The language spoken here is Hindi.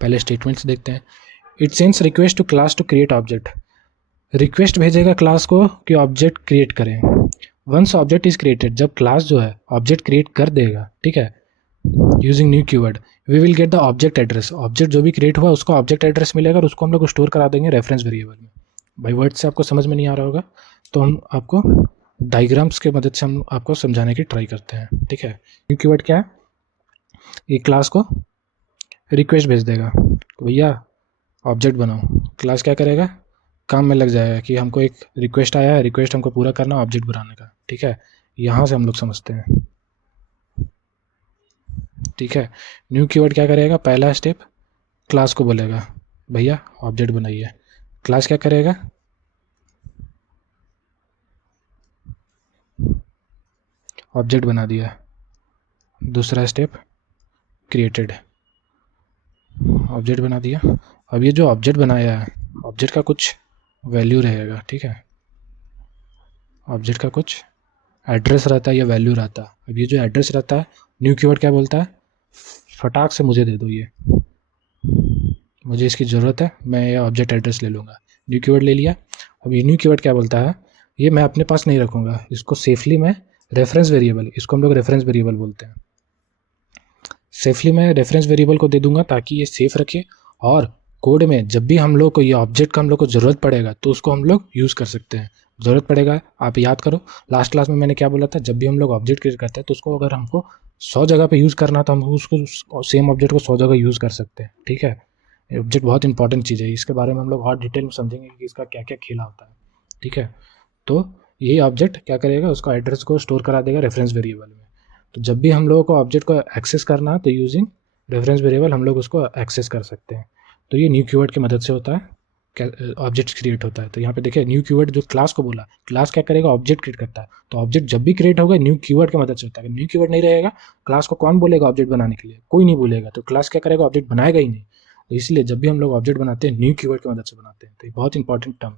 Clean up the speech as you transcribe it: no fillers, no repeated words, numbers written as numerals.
पहले स्टेटमेंट्स देखते हैं। It sends request to class to create object, request भेजेगा क्लास को कि ऑब्जेक्ट क्रिएट करें। वंस ऑब्जेक्ट इज क्रिएटेड, जब क्लास जो है ऑब्जेक्ट क्रिएट कर देगा, ठीक है, using new keyword, we will get the object address, object जो भी क्रिएट हुआ उसका ऑब्जेक्ट एड्रेस मिलेगा और उसको हम लोग स्टोर करा देंगे रेफरेंस वेरिएबल में। भाई वर्ड से आपको समझ में नहीं आ रहा होगा तो हम आपको डायग्राम्स के मदद से हम आपको समझाने की ट्राई करते हैं, ठीक है। न्यू कीवर्ड क्या है, ये क्लास को रिक्वेस्ट भेज देगा तो भैया ऑब्जेक्ट बनाओ, क्लास क्या करेगा, काम में लग जाएगा कि हमको एक रिक्वेस्ट आया है, रिक्वेस्ट हमको पूरा करना ऑब्जेक्ट बनाने का, ठीक है। यहाँ से हम लोग समझते हैं, ठीक है। न्यू कीवर्ड क्या करेगा, पहला स्टेप क्लास को बोलेगा भैया ऑब्जेक्ट बनाइए, क्लास क्या करेगा, ऑब्जेक्ट बना दिया। दूसरा स्टेप क्रिएटेड, ऑब्जेक्ट बना दिया। अब ये जो ऑब्जेक्ट बनाया है, ऑब्जेक्ट का कुछ वैल्यू रहेगा, ठीक है, ऑब्जेक्ट का कुछ एड्रेस रहता है या वैल्यू रहता है। अब ये जो एड्रेस रहता है, न्यू कीवर्ड क्या बोलता है, फटाक से मुझे दे दो, ये मुझे इसकी ज़रूरत है, मैं ये ऑब्जेक्ट एड्रेस ले लूँगा। न्यू कीवर्ड ले लिया। अब ये न्यू कीवर्ड क्या बोलता है, ये मैं अपने पास नहीं रखूँगा, इसको सेफली मैं रेफरेंस वेरिएबल, इसको हम लोग रेफरेंस वेरिएबल बोलते हैं, सेफली मैं रेफरेंस वेरिएबल को दे दूंगा ताकि ये सेफ रखे और कोड में जब भी हम लोग को ये ऑब्जेक्ट का हम लोग को ज़रूरत पड़ेगा तो उसको हम लोग यूज़ कर सकते हैं। ज़रूरत पड़ेगा, आप याद करो लास्ट क्लास में मैंने क्या बोला था, जब भी हम लोग ऑब्जेक्ट क्रिएट करते हैं तो उसको अगर हमको 100 जगह पे यूज़ करना तो हम उसको सेम ऑब्जेक्ट को 100 जगह यूज़ कर सकते हैं, ठीक है। ऑब्जेक्ट बहुत इंपॉर्टेंट चीज़ है, इसके बारे में हम लोग और डिटेल में समझेंगे कि इसका क्या क्या खेला होता है, ठीक है। तो यही ऑब्जेक्ट क्या करेगा, उसका एड्रेस को स्टोर करा देगा रेफरेंस वेरिएबल में। तो जब भी हम लोगों को ऑब्जेक्ट को एक्सेस करना है तो यूजिंग रेफरेंस वेरिएबल हम लोग उसको एक्सेस कर सकते हैं। तो ये न्यू कीवर्ड की मदद से होता है, ऑब्जेक्ट क्रिएट होता है। तो यहाँ पे देखिए न्यू कीवर्ड जो क्लास को बोला, क्लास क्या करेगा, ऑब्जेक्ट क्रिएट करता है। तो ऑब्जेक्ट जब भी क्रिएट होगा न्यू कीवर्ड की मदद से होता है। न्यू कीवर्ड नहीं रहेगा, क्लास को कौन बोलेगा ऑब्जेक्ट बनाने के लिए, कोई नहीं बोलेगा, तो क्लास क्या करेगा, ऑब्जेक्ट बनाएगा ही नहीं। तो इसलिए जब भी हम लोग ऑब्जेक्ट बनाते हैं न्यू कीवर्ड की मदद से बनाते हैं। तो ये बहुत इंपॉर्टेंट टर्म है।